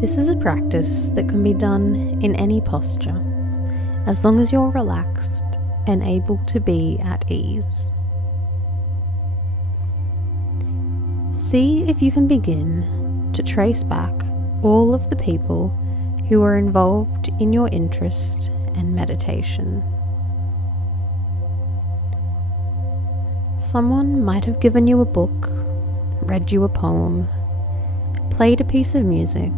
This is a practice that can be done in any posture, as long as you're relaxed and able to be at ease. See if you can begin to trace back all of the people who are involved in your interest and meditation. Someone might have given you a book, read you a poem, played a piece of music,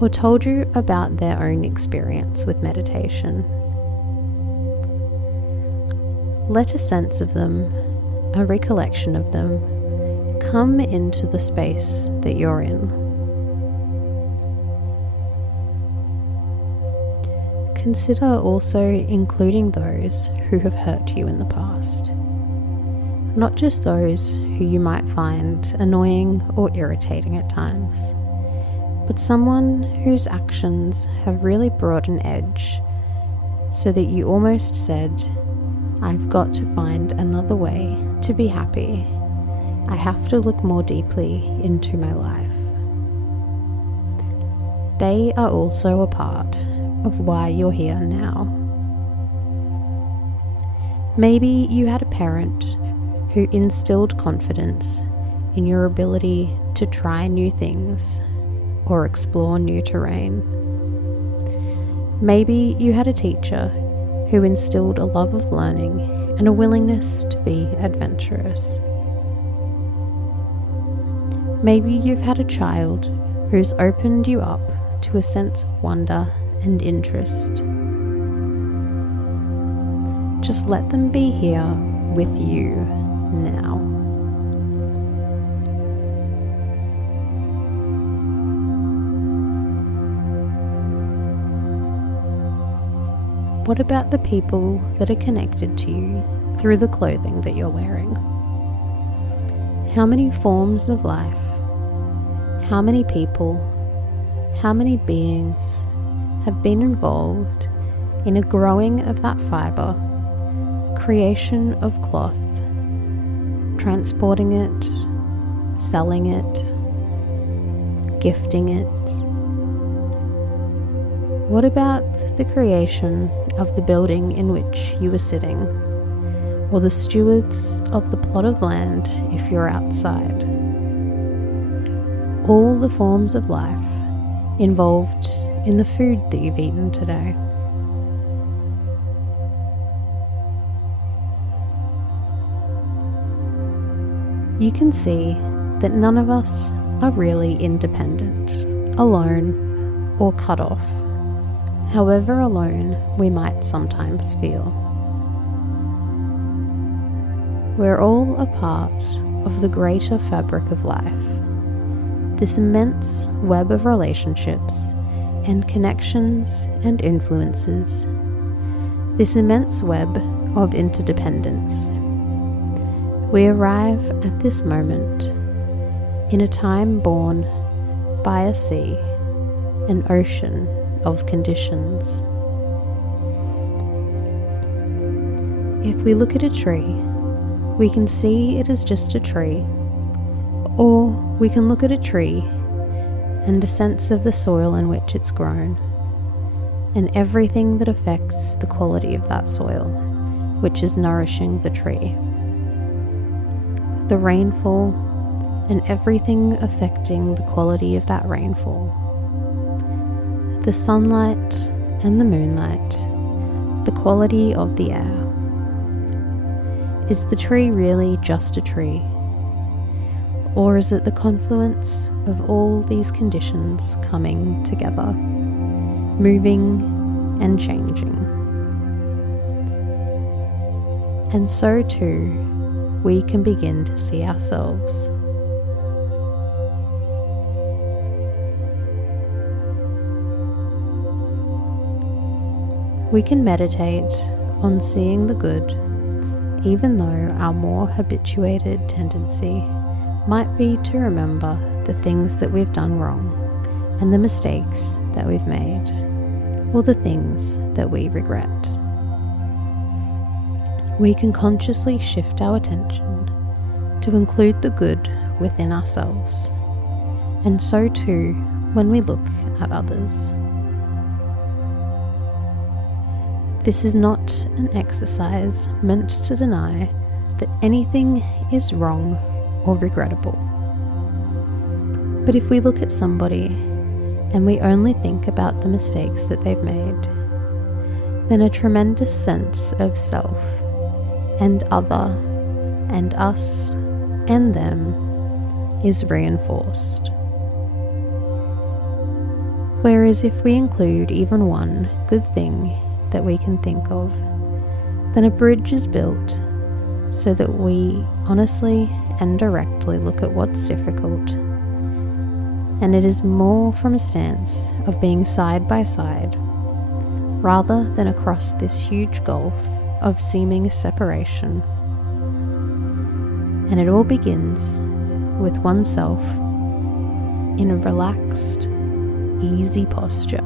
or told you about their own experience with meditation. Let a sense of them, a recollection of them, come into the space that you're in. Consider also including those who have hurt you in the past. Not just those who you might find annoying or irritating at times, but someone whose actions have really brought an edge, so that you almost said, "I've got to find another way to be happy. I have to look more deeply into my life." They are also a part of why you're here now. Maybe you had a parent who instilled confidence in your ability to try new things or explore new terrain. Maybe you had a teacher who instilled a love of learning and a willingness to be adventurous. Maybe you've had a child who's opened you up to a sense of wonder and interest. Just let them be here with you now. What about the people that are connected to you through the clothing that you're wearing? How many forms of life, how many people, how many beings have been involved in a growing of that fibre, creation of cloth, transporting it, selling it, gifting it? What about the creation of the building in which you were sitting, or the stewards of the plot of land if you're outside? All the forms of life involved in the food that you've eaten today. You can see that none of us are really independent, alone, or cut off, however alone we might sometimes feel. We're all a part of the greater fabric of life, this immense web of relationships and connections and influences, this immense web of interdependence. We arrive at this moment in a time born by a sea, an ocean of conditions. If we look at a tree, we can see it is just a tree, or we can look at a tree and a sense of the soil in which it's grown, and everything that affects the quality of that soil, which is nourishing the tree. The rainfall and everything affecting the quality of that rainfall. The sunlight and the moonlight, the quality of the air. Is the tree really just a tree? Or is it the confluence of all these conditions coming together, moving and changing? And so too, we can begin to see ourselves. We can meditate on seeing the good, even though our more habituated tendency might be to remember the things that we've done wrong and the mistakes that we've made, or the things that we regret. We can consciously shift our attention to include the good within ourselves, and so too when we look at others. This is not an exercise meant to deny that anything is wrong or regrettable. But if we look at somebody and we only think about the mistakes that they've made, then a tremendous sense of self and other and us and them is reinforced. Whereas if we include even one good thing that we can think of, then a bridge is built so that we honestly and directly look at what's difficult, and it is more from a stance of being side by side rather than across this huge gulf of seeming separation. And it all begins with oneself in a relaxed, easy posture.